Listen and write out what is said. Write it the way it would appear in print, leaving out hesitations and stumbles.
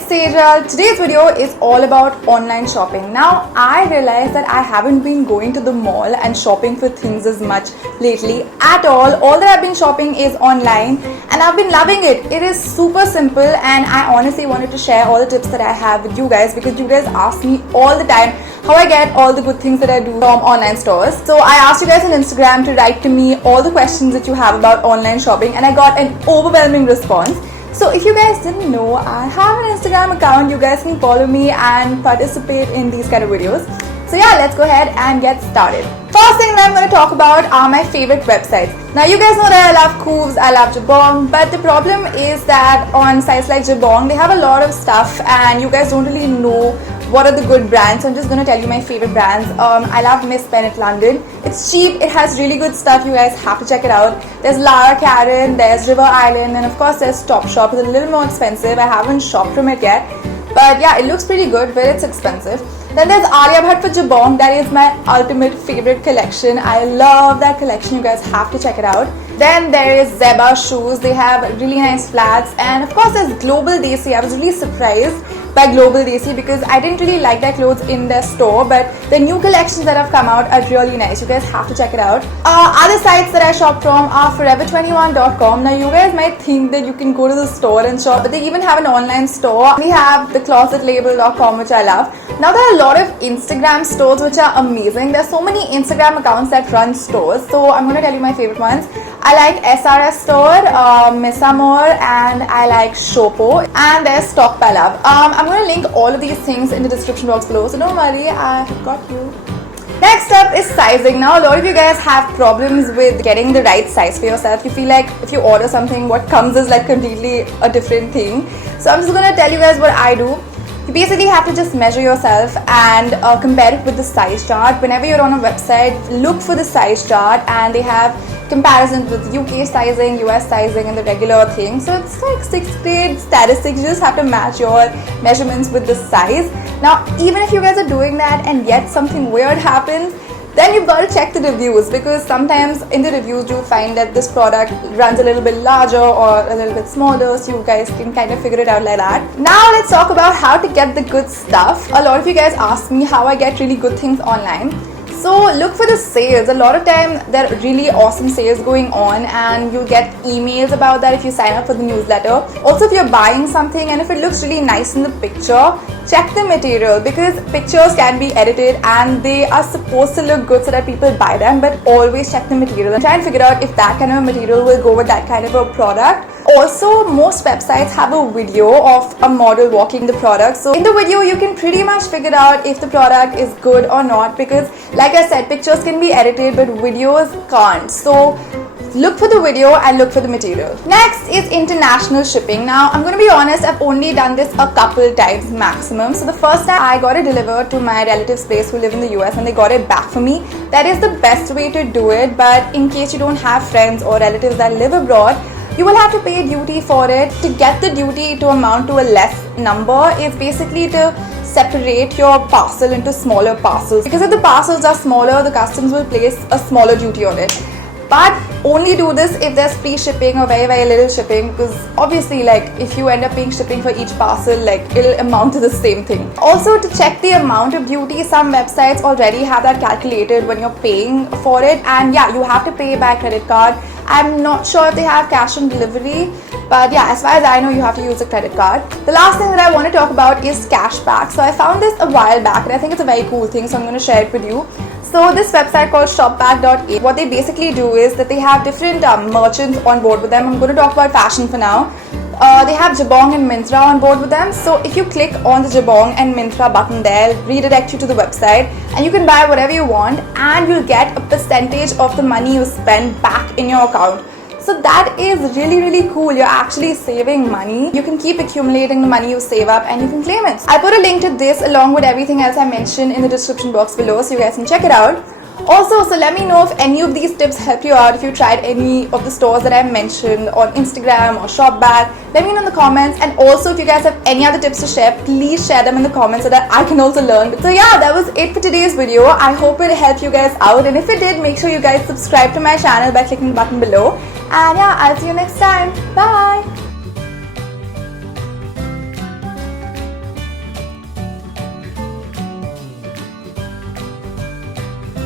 it's Sejal. Today's video is all about online shopping. Now, I realized that I haven't been going to the mall and shopping for things as much lately at all. All that I've been shopping is online and I've been loving it. It is super simple and I honestly wanted to share all the tips that I have with you guys because you guys ask me all the time how I get all the good things that I do from online stores. So I asked you guys on Instagram to write to me all the questions that you have about online shopping and I got an overwhelming response. So if you guys didn't know, I have an Instagram account. You guys can follow me and participate in these kind of videos. So yeah, let's go ahead and get started. First thing that I'm going to talk about are my favorite websites. Now you guys know that I love Koovs, I love Jabong, but the problem is that on sites like Jabong, they have a lot of stuff and you guys don't really know what are the good brands. So I'm just going to tell you my favorite brands. I love Miss Bennett London. It's cheap, it has really good stuff, you guys have to check it out. There's Lara Karen, there's River Island, and of course there's Topshop. It's a little more expensive, I haven't shopped from it yet. But yeah, it looks pretty good, but it's expensive. Then there's Arya Bhatt for Jabong. That is my ultimate favorite collection. I love that collection. You guys have to check it out. Then there is Zeba shoes. They have really nice flats. And of course there's Global Desi. I was really surprised by Global Desi because I didn't really like their clothes in their store, but the new collections that have come out are really nice. You guys have to check it out. Other sites that I shop from are forever21.com. Now you guys might think that you can go to the store and shop, but they even have an online store. We have theclosetlabel.com, which I love. Now there are a lot of Instagram stores which are amazing. There's so many Instagram accounts that run stores, so I'm going to tell you my favorite ones. I like SRS store, Miss Amor, and I like Shopo, and there's Stock by Love. I'm going to link all of these things in the description box below, so don't worry, I got you. Next up is sizing. Now a lot of you guys have problems with getting the right size for yourself. You feel like if you order something, what comes is like completely a different thing. So I'm just going to tell you guys what I do. You basically have to just measure yourself and compare it with the size chart. Whenever you're on a website, look for the size chart and they have comparisons with UK sizing, US sizing and the regular thing. So it's like 6th grade statistics. You just have to match your measurements with the size. Now even if you guys are doing that and yet something weird happens, then you've got to check the reviews because sometimes in the reviews you'll find that this product runs a little bit larger or a little bit smaller, so you guys can kind of figure it out like that. Now let's talk about how to get the good stuff. A lot of you guys ask me how I get really good things online. So look for the sales. A lot of time there are really awesome sales going on and you'll get emails about that if you sign up for the newsletter. Also if you're buying something and if it looks really nice in the picture, check the material because pictures can be edited and they are supposed to look good so that people buy them, but always check the material and try and figure out if that kind of material will go with that kind of a product. Also, most websites have a video of a model walking the product. So in the video, you can pretty much figure out if the product is good or not because like I said, pictures can be edited but videos can't. So look for the video and look for the material. Next is international shipping. Now I'm going to be honest, I've only done this a couple times maximum. So the first time I got it delivered to my relative's place who live in the US and they got it back for me. That is the best way to do it, but in case you don't have friends or relatives that live abroad, you will have to pay duty for it. To get the duty to amount to a less number is basically to separate your parcel into smaller parcels. Because if the parcels are smaller, the customs will place a smaller duty on it. But only do this if there's free shipping or very little shipping because obviously like if you end up paying shipping for each parcel, like it'll amount to the same thing. Also to check the amount of duty, some websites already have that calculated when you're paying for it, and yeah, you have to pay by credit card. I'm not sure if they have cash on delivery, but yeah, as far as I know, you have to use a credit card. The last thing that I want to talk about is cashback. So I found this a while back and I think it's a very cool thing, so I'm going to share it with you. So this website called shopback.a, what they basically do is that they have different merchants on board with them. I'm going to talk about fashion for now. They have Jabong and Myntra on board with them. So if you click on the Jabong and Myntra button there, it'll redirect you to the website and you can buy whatever you want and you'll get a percentage of the money you spend back in your account. So that is really cool. You're actually saving money. You can keep accumulating the money you save up and you can claim it. I put a link to this along with everything else I mentioned in the description box below so you guys can check it out. Also, so let me know if any of these tips help you out, if you tried any of the stores that I mentioned on Instagram or Shopback. Let me know in the comments, and also if you guys have any other tips to share, please share them in the comments so that I can also learn. So yeah, that was it for today's video. I hope it helped you guys out, and if it did, make sure you guys subscribe to my channel by clicking the button below. And yeah, I'll see you next time. Bye!